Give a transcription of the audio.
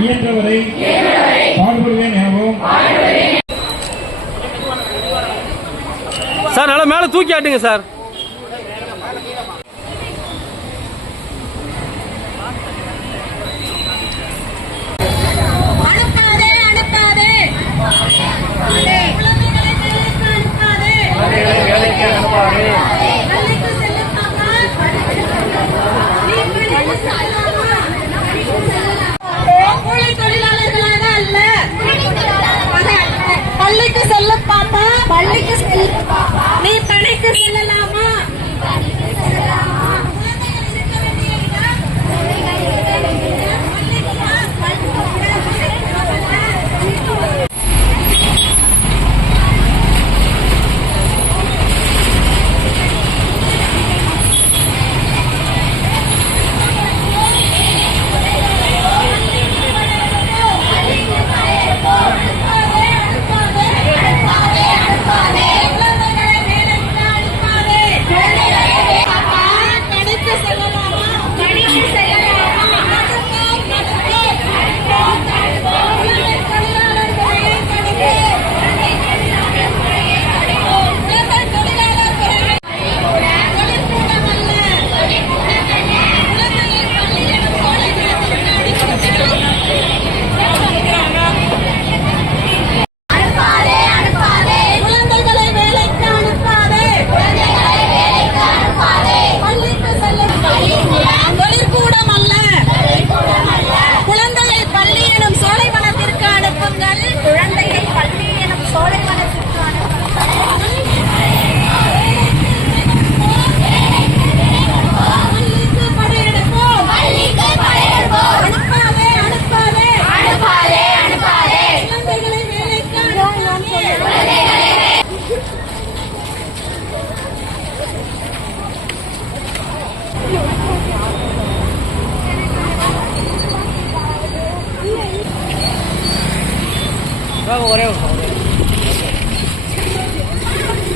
இயன்றவரை பாடுபடுவேன் எனவும். சார் நல்லா மேலே தூக்கி ஆட்டுங்க சார். பள்ளிக்கு செல்லும் 那个我这个好